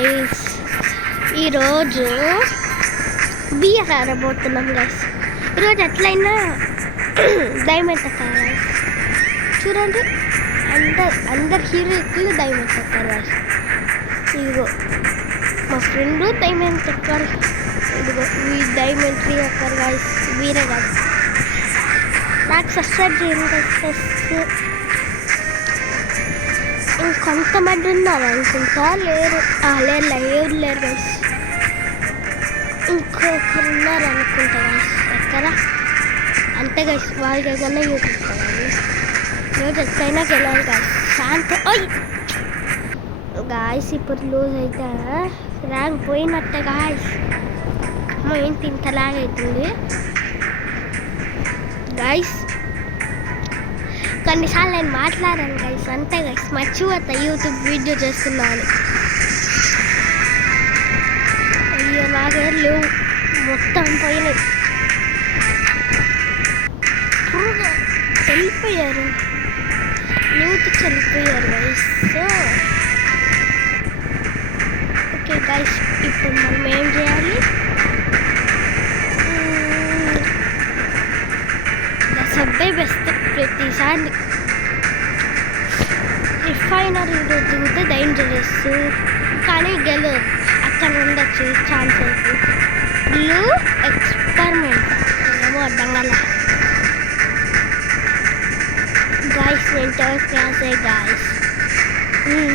Guys, ఈరోజు బియ్యం ఆరబోతున్నాం guys. ఈరోజు ఎట్లయినా డైమండ్ ఎక్కాలి గైస్. చూడండి, అందరు హీరోయిన్లు డైమండ్ ఎక్కారు గైస్. ఇదిగో మా ఫ్రెండ్ డైమండ్ ఎక్కారు. ఇదిగో ఈ డైమండ్ 3 ఎక్కారు గైస్. వీరే గైస్. నాకు సబ్స్క్రైబ్ చేయండి గైస్. ఇంకొంతమంది ఉన్నారు అనుకుంటా. లేరు గైస్. ఇంకొకరు ఉన్నారు అనుకుంటా గైస్. ఎక్కడ అంతే గైస్. వాళ్ళకి ఏదైనా యూట్యూబ్ కావాలి. ఈరోజు ఎక్కడైనా గెలవాలి గైస్. శాంతి గాయస్, ఇప్పుడు లూజ్ అయితే ర్యాంక్ పోయినట్టే గాయస్. ఏంటి ఇంతలాగా అవుతుంది గాయస్. కొన్నిసార్లు నేను మాట్లాడాను గైస్, అంతే గైస్. మర్చిపోతా యూట్యూబ్ వీడియో చేస్తున్నాను. అయ్యో, నాకేం లేవు, మొత్తం పోయినాయి. వెళ్ళిపోయారు, యూట్యూబ్ వెళ్ళిపోయారు గైస్. సో ఓకే గైస్, ఇప్పుడు మనం ఏం చేయాలి? Subway best. ప్రతిసారి రిఫైనరీలో దిగితే డేంజరస్, కానీ గెలవు అక్కడ ఉండొచ్చు ఛాన్స్ అయితే. బ్లూ ఎక్స్పెరిమెంట్ ఏమో అర్థం కల గాయస్. నేను థర్డ్ క్లాసే గాయస్.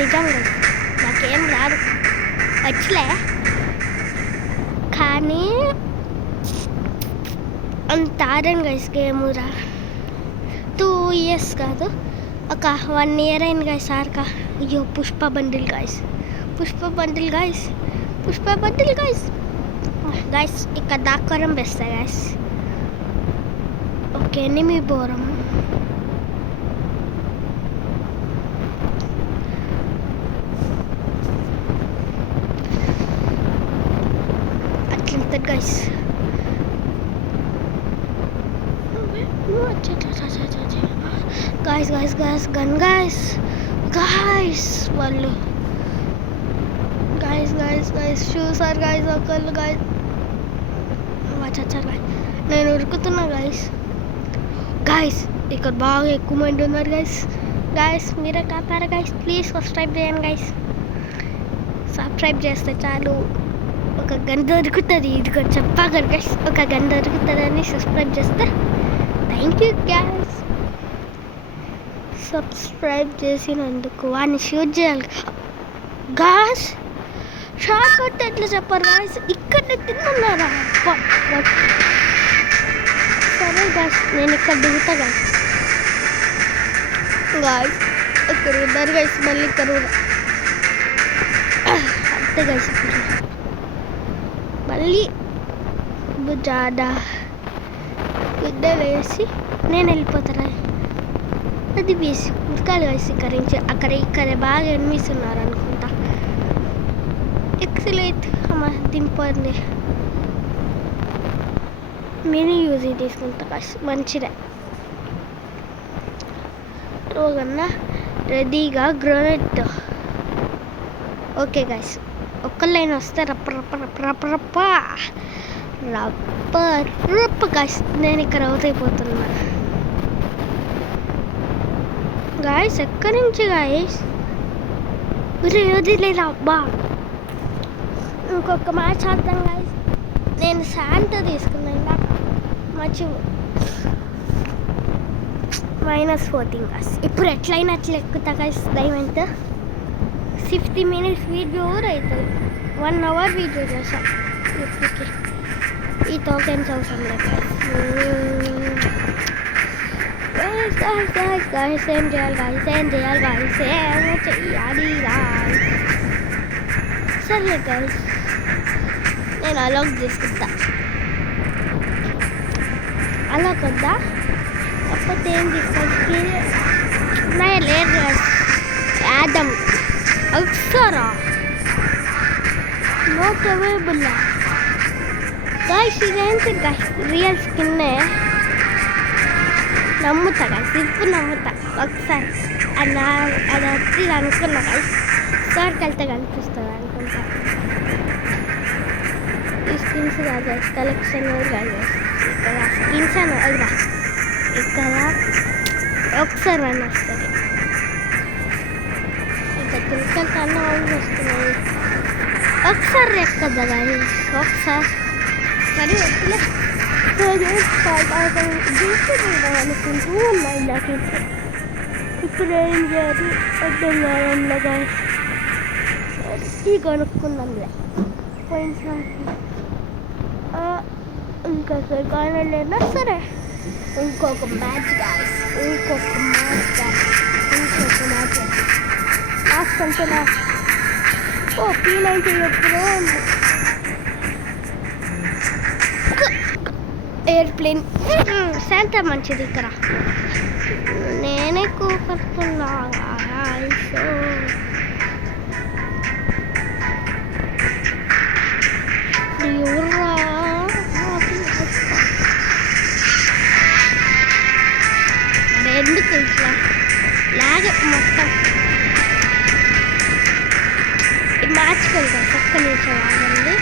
నిజం గైస్, నాకేం రాదు, వచ్చలే. కానీ అంత ఆడాను గైస్ గేమురా. 2 years కాదు, ఒక 1 year అయింది గైస్ ఆడక. అయ్యో, పుష్ప బండిల్ గాయస్. గాయస్ ఇక్కడ దాక్కోరం బెస్తా గాయస్. Okay, enemy బోరం. అట్లుంటుంది గైస్. guys gun guys వాళ్ళు guys చూసారు guys ఒకళ్ళు guys. వచ్చారు guys, నేను ఉరుకుతున్నా guys. ఇక్కడ బాగా ఎక్కువ మంది ఉన్నారు guys. మీరే కాపారా guys. ప్లీజ్ సబ్స్క్రైబ్ చేయండి guys. సబ్స్క్రైబ్ చేస్తే చాలు ఒక గన్ దొరుకుతుంది. ఇదిగో చెప్పాగా guys, ఒక గన్ దొరుకుతుందని సబ్స్క్రైబ్ చేస్తే థ్యాంక్ యూ guys. సబ్స్క్రైబ్ చేసినందుకు వాడిని షూట్ చేయాలి గాయస్. షార్ట్ కట్ ఎట్లా చెప్పారు గాయస్? ఇక్కడ తిన్నారా? సరే గాయస్, నేను ఇక్కడ దిగుతా గాయస్. ఇక్కడ ఉన్నారు గాయస్, మళ్ళీ ఇక్కడ అంతే గాయస్. మళ్ళీ బుజాడా గుడ్డ వేసి నేను వెళ్ళిపోతారా. అది వేసి ఉడకాలి గాయస్. ఇక్కడ బాగా ఎనిమిస్ ఉన్నారు అనుకుంటా. ఎక్సలెంట్ అమ్మా, దింపండి. మినీ యూజ్ తీసుకుంటా గాయస్, మంచిదే. రోగన్నా రెడీగా గ్రోనెట్. ఓకే గాయస్, ఒక్క లైన్ వస్తే రప్ప గాయస్. నేను ఇక్కడ అవుట్ అయిపోతున్నా గాయస్. ఎక్కడి నుంచి గాయస్? వదిలేరా అబ్బా. ఇంకొక మ్యాచ్ ఆడతాం గాయస్. నేను శాంతా తీసుకున్నాను, -14 గాయస్. ఇప్పుడు ఎట్లయినా అట్లా ఎక్కుతా గాయస్ డైమండ్. 50 minutes వీడియో కూడా అవుతుంది. 1 hour వీడియో చేసాం. ఇప్పటికి ఈ టోకెన్స్ అవసరం లేదు గాయస్. ఏం చేయాలి గాయస్? సరే గాయస్, నేను అలాగ్ తీసుకుంటా. అలాగ్ వద్దా? కాకపోతే ఏం తీసుకోవాలి? లేదు గాయస్, యాదమ్ అవుతారా? Not available guys. ఇదేంటి గాయస్? రియల్ స్కిన్నే. నమ్ముతా గాయస్, ఇప్పుడు నమ్ముతా. ఒకసారి అది వచ్చి అనుకున్నా గాయస్. సార్కి వెళ్తే కనిపిస్తుంది అనుకున్నా. ఇంకా ఈ స్కిన్స్ కాదు గైస్, కలెక్షన్ కాదు గైస్. ఇక్కడ స్కిన్స్ అని అదిగా ఇక్కడ ఒకసారి అని వస్తుంది. ఇక్కడ తులకలు కన్నా వస్తున్నాయి. ఒకసారి ఎక్కద్దా గైస్, ఒకసారి మరి వద్దులే. అనుకుంటూ ఉన్నాయి నాకైతే. ఇప్పుడు ఏం చేయాలి అర్థం కాదంలో గైస్. ఈ కొనుక్కుందాంలే పోయినసారి. ఇంకా కానలేనా సరే, ఇంకొక మ్యాచ్ గాయస్, ఇంకొక మ్యాచ్ లాస్ట్ అంటే లాస్ట్. ఓ P90 ఎప్పుడో ఉంది. ఎయిర్ప్లేన్ శాంతా మంచిది ఇక్కడ. నేనే కూపడుతున్నా ఎందుకు ఇట్లా లాగే మొత్తం. ఈ మ్యాచ్కి వెళ్తాం ఒక్క నిమిషం ఆగండి.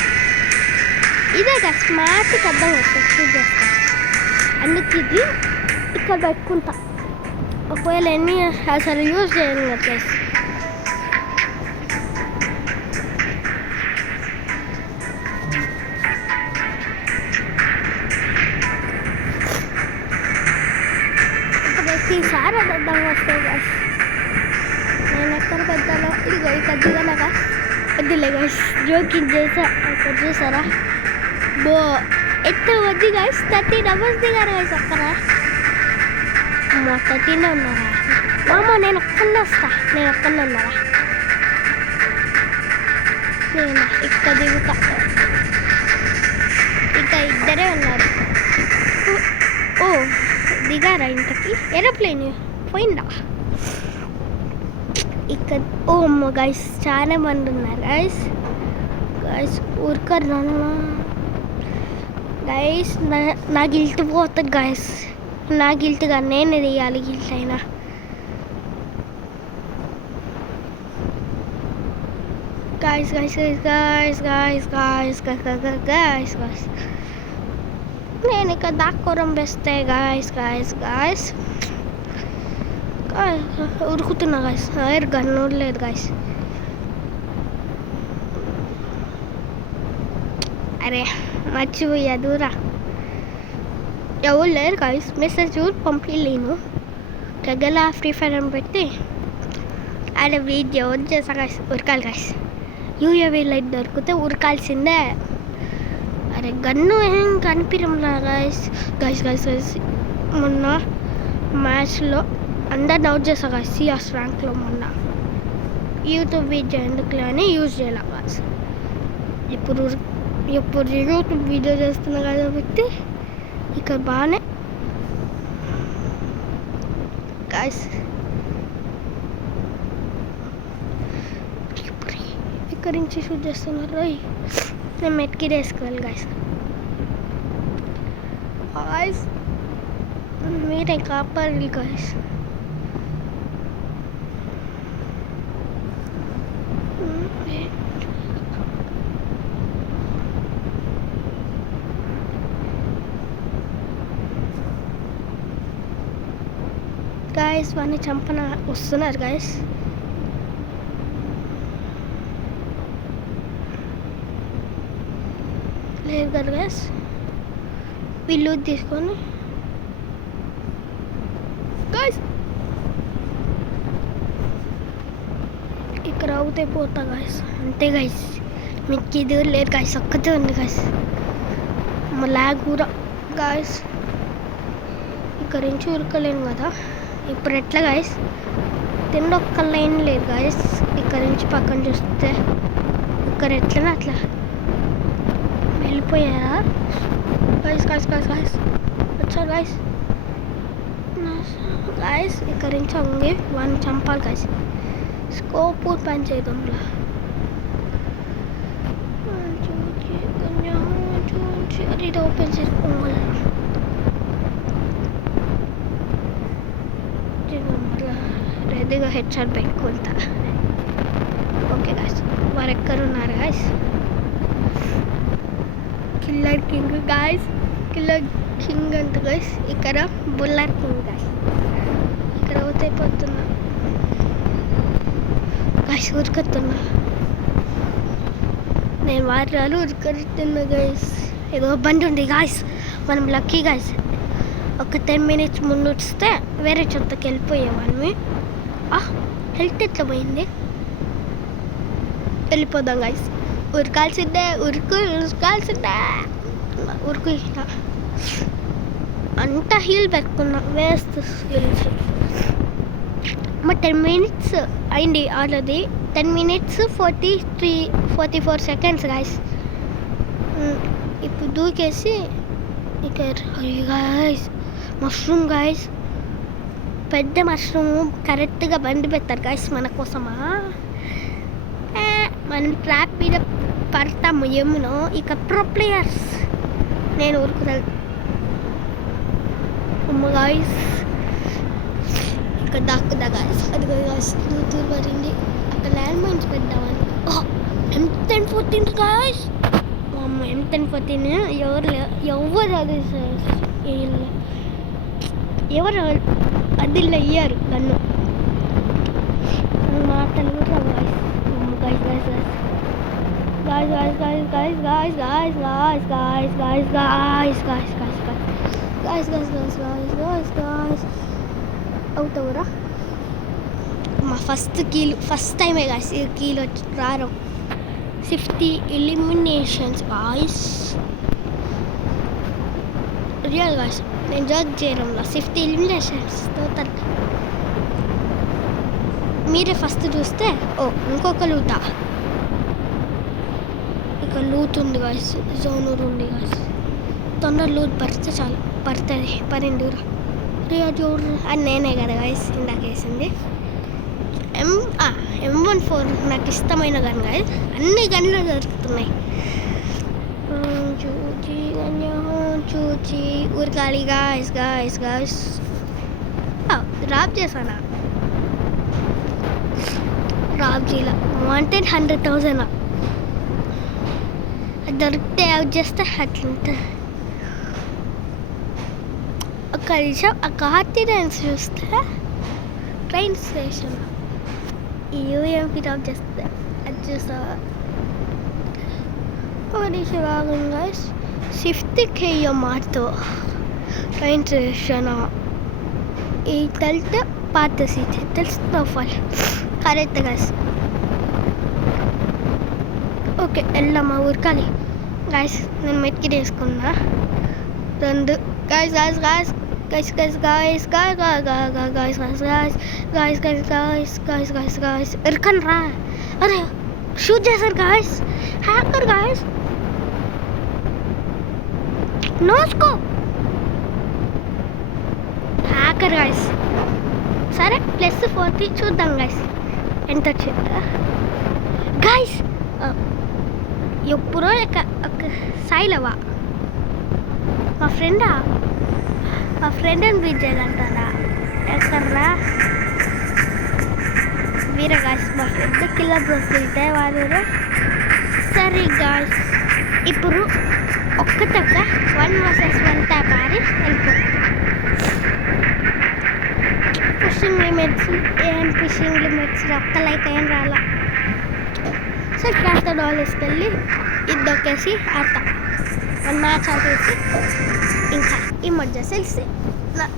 ఇదే కదా స్మార్ట్కి అర్థం వస్తుంది, చూస్ చేస్తాం. అందుకు ఇది ఇక్కడ పెట్టుకుంటా. ఒకవేళ ఎన్ని అసలు యూజ్ చేయను కదా. ఈసారి అది అర్థం వస్తాయి గాస్. నేను ఎక్కడ పెద్దాలో ఇదిగో ఇక్కడ దిగనగా వద్దులే గాస్, జోకింగ్ చేసా. అక్కడ చూసారా బో ఎంత వద్దు గాస్. 13 అవర్స్ దిగారు గాస్ అక్కడ. 13 ఉన్నారా మామ? నేను ఒక్కనే వస్తా, నేను ఒక్కనే ఉన్నారా? నేను ఇక్కడ దిగుతా. ఇక ఇద్దరే ఉన్నారు. ఓ దిగారా ఇంతకి? ఏరోప్లేన్ పోయిందా ఇక్కడ? ఓ అమ్మ గైస్, చాలా మంది ఉన్నారు గైస్. గైస్ ఊరుకరు గైస్. నా గిల్ట్ పోతుంది గైస్, నా గిల్ట్గా నేను తీయాలి. గిల్ట్ అయినా guys నేను ఇక్కడ దాక్కోవడం బెస్టే guys. ఉరుకుతున్నా గాయస్. ఎయిర్ గన్ లేదు గాయస్. అరే మర్చిపోయా దూరా. ఎవరు లేరు గాయస్. మెసేజ్ పంపించలేను. గగల ఫ్రీ ఫైర్ అని పెట్టి ఆడ వీడియో చేసా గాయస్. ఉరకాలి గాయస్. యూఏవీ లైట్ దొరికితే ఉరకాల్సిందే. అరే గన్ను ఏం కనిపించలా గాయస్. మొన్న మ్యాచ్లో అందరిని అవుట్ చేసా గాయస్. సిఎస్ ర్యాంక్లో మొన్న యూట్యూబ్ వీడియో ఎందుకులే అని యూజ్ చేయాలి గాయస్. ఇప్పుడు యూట్యూబ్ వీడియో చేస్తున్నా కాబట్టి ఇక్కడ బాగానే గాయస్. ఇక్కడి నుంచి షూట్ చేస్తున్నారు. నేను మెట్కి వేసుకోవాలి గాయస్. మీరే కాపాడాలి గాయస్. గాయస్ వాడిని చంపన వస్తున్నారు గాయస్. లేదు కదా గాయస్. వీళ్ళు తీసుకొని గాయస్ ఇక్కడ అవుతే పోతా గాయస్. అంతే గాయస్. మీకు ఇది లేదు గాయస్, ఒక్కతే ఉంది గాయస్. లాగ్ కూడా గాయస్. ఇక్కడ నుంచి ఉరకలేను కదా. ఇప్పుడు ఎట్లా గాయస్? తిండి ఒక్క లైన్ లేదు గాయస్. ఇక్కడ నుంచి పక్కన చూస్తే ఇక్కడ ఎట్లా అట్లా వెళ్ళిపోయారా గాయస్? వచ్చారు గాయస్. ఇక్కడ నుంచి అంగే వాడిని చంపాలి గాయస్. స్కోప్ పని చేయడంలా అది ఇది ఓపెన్ చేసుకోవాలి. రెడీగా హెడ్ షాట్ పెట్టుకుంటా. Okay guys. వారు ఎక్కడున్నారు guys? Killer king guys, killer king అంట గాయస్. ఇక్కడ బుల్లర్ కింగ్ గాయస్. ఇక్కడ అవుతైపోతున్నా గాయస్, ఉరుకుతున్నా నేను. వారాలు ఉరుకుతున్నా గాయస్. ఏదో బండి ఉంది గాయస్, మనం లక్కీ గాయస్. ఒక 10 minutes ముందు వస్తే వేరే చోటకి వెళ్ళిపోయేవాళ్ళమి. హెల్త్ ఎట్లా పోయింది? వెళ్ళిపోదాం గాయస్. ఉరకాల్సిందే, ఉరకాల్సిందే. ఉరుకు అంతా హీల్ పెట్టుకున్నా, వేస్ట్ హీల్స్. మా 10 minutes అయింది ఆల్రెడీ. 10 minutes 44 seconds guys. ఇప్పుడు దూకేసి ఇక్కడ గాయస్ మష్రూమ్ గాయస్, పెద్ద మష్రూమ్ కరెక్ట్గా బండి పెట్టారు గాయస్ మన కోసమా. మనం ట్రాప్ మీద పడతాము ఏమునో. ఇక ప్రో ప్లేయర్స్. నేను ఉరుకుతాను గాయస్. ఇక్కడ దాక్కుదా గాయస్. అది గాయస్ దూరం పడింది. అక్కడ ల్యాండ్ మైన్స్ పెడదామని. M1014 guys. M1014 ఎవరు అది ఎవరు అదిలో అయ్యారు నన్ను మాటలు కూడా guys. Guys guys guys guys guys guys guys guys guys guys guys guys guys guys guys guys guys guys guys అవుతావురా. మా ఫస్ట్ టైమే గాయస్ ఈ కీలు వచ్చి రావడం. 50 eliminations గాయస్. రియల్ గాయస్, నేను జోక్ చేయడంలో 50 eliminations టోటల్. మీరే ఫస్ట్ చూస్తే ఇంకొక లూటా. ఇక లూట్ ఉంది గాయస్, జోనూర్ ఉంది గాయస్. తొందర లూట్ పడితే చాలు. పడింది రియజోర్ అని నేనే కదా గాయస్ ఇందాక వేసింది. M14 నాకు ఇష్టమైన గన్ గాయస్. అన్ని గన్లు దొరుకుతున్నాయి. చూచి ఉరకాలి గాయస్ గాయస్ గాయస్. రాబ్ చేశానా? రాబ్ చేయాల. 100,000 దొరికితే అవి చేస్తే అట్లుంటుంది. ఒక నిమిషం ఆ కార్తీరెన్స్ చూస్తే ట్రైన్ స్టేషన్ యూఎంపీ డ్రాప్ చేస్తే అది చూసా. ఒక నిమిషం ఆగంగా. స్విఫ్ట్కి మాతో ట్రైన్ స్టేషన్ ఈ తెలితే పాత సీట్ తెలుసుకోవాలి కరెక్ట్ గాయస్. ఓకే వెళ్ళామా ఉరకాలి గాయస్. నేను మెట్కి వేసుకున్నా 2 guys guys guys guys guys guys guys guys guys guys guys guys guys guys guys guys guys IRCON रहा है. अरे शूट जैसा guys, हैकर guys, नो उसको हैकर guys. సరే +40 చూద్దాం guys ఎంత వచ్చిందా guys. ఎప్పుడో ఒక సైలవా మా ఫ్రెండ్ అని పిలిచేదంటారా ఎక్కడ్రా వీర గాయస్. మా ఫ్రెండ్ కిల్లర్ బ్రోస్ వెళ్తే వారు. సరే గాయస్ ఇప్పుడు ఒక్కటొక్క 1 vs 1 ట్యాప్ ఆడి వెళ్ళిపోతాం. పుషింగ్ లిమిట్స్ పుషింగ్ లిమిట్స్ ఒక్క లైక్ ఏం రాలా. సో క్యాస్ట్ డాలర్స్కి వెళ్ళి ఇద్దొక్కేసి ఆడతాం. 1 మ్యాచ్ ఆడేసి ఇంకా ఇమోట్ చేసి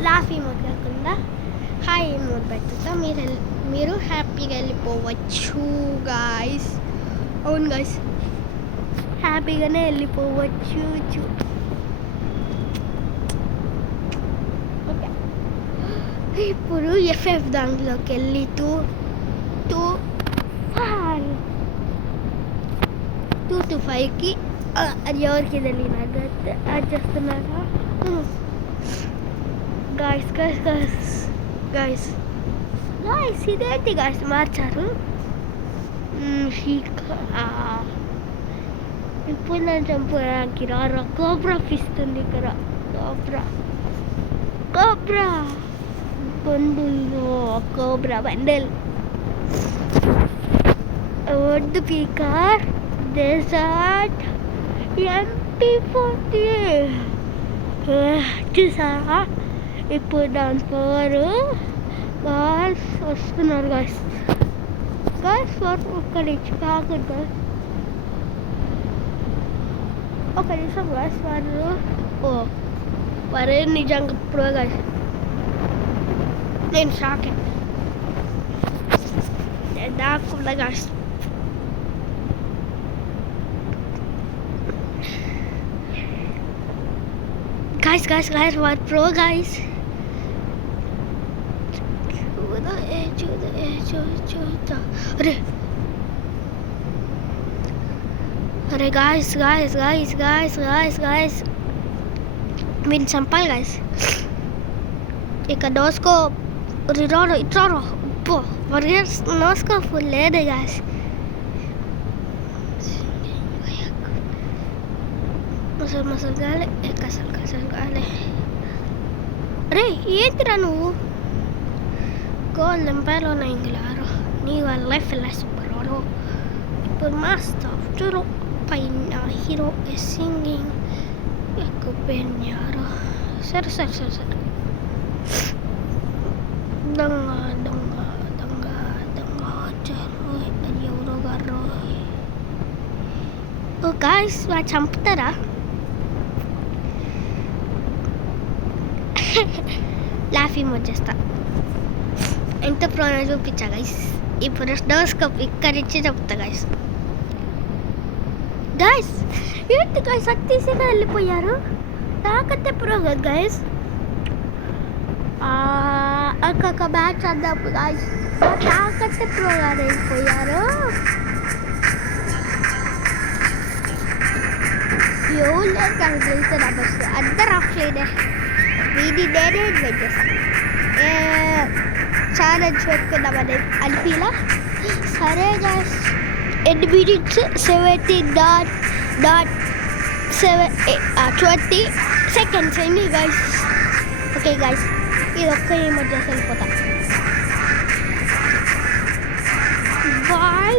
లాఫ్ ఇమోట్ కాకుండా హాయ్ ఇమోట్ పెట్టుతా. మీరు హ్యాపీగా వెళ్ళిపోవచ్చు గాయస్. అవును గాయస్, హ్యాపీగానే వెళ్ళిపోవచ్చు. ఓకే ఇప్పుడు ఎఫ్ఎఫ్ దాంట్లోకి వెళ్ళి 2 to 5కి అది ఎవరికి తెలియదు అది చేస్తున్నారా guys guys guys guys guys. ఇదేంటి గాయస్ మార్చారు. ఇప్పుడు నేను చంపడానికి రారా. కోబ్రా పిస్తుంది ఇక్కడ. Cobra bundle. Cobra bundle wood speaker, desert, MP40. చూసారా ఇప్పుడు దాని పేరు గాయస్ వస్తున్నారు గాయస్ గాయస్ ఒక్క నిమిషం కాకుండా గాయస్ ఒక నిమిషం గాయస్ వారు నిజంగా ప్రో గాయస్ నేను షాక్ దాక్కున్నా guys guys, what pro guys? To the edge. Arey guys. Min sampal guys. Ika dosko itaro. Po, warriors nosko full lede guys. Masal gale, kasal gale. Aరే ఏంటిరా నువ్వు golden పేలోనే ఇంగ్లారో నీ వల్ల ఫిల్ల super ఇప్పుడు master చూడు పైన hero singing ఎక్కువ పెన్యారో సరే దొంగ చలో అది ఎవరో గారు ఓ గాయస్ వాడు చంపుతారా లాఫింగ్ వచ్చేస్తా ఎంత ప్రోనా చూపించా గైస్ ఇప్పుడు డోస్కోప్ ఇక్కడ ఇచ్చి చెప్తా గైస్ ఏంటి గైస్ అత్తీసగా వెళ్ళిపోయారు నాకంటే ప్రో కదా గైస్ ఒక్కొక్క మ్యాచ్ అన్నప్పుడు గైస్ నాకంటే ప్రోగా వెళ్ళిపోయారు ఎవరు లేదు గైస్ వెళ్తున్నా బస్ అందరు ఆఫ్లైనే వీడి నేనే ఇన్వైట్ చేస్తాను ఛాలెంజ్ పెట్టుకుందామని అనిపిలా సరే గైస్ 8 minutes 17.20 seconds అయింది గైస్ ఓకే గైస్ ఇది ఒక్క ఏమో చేసి వెళ్ళిపోతా బాయ్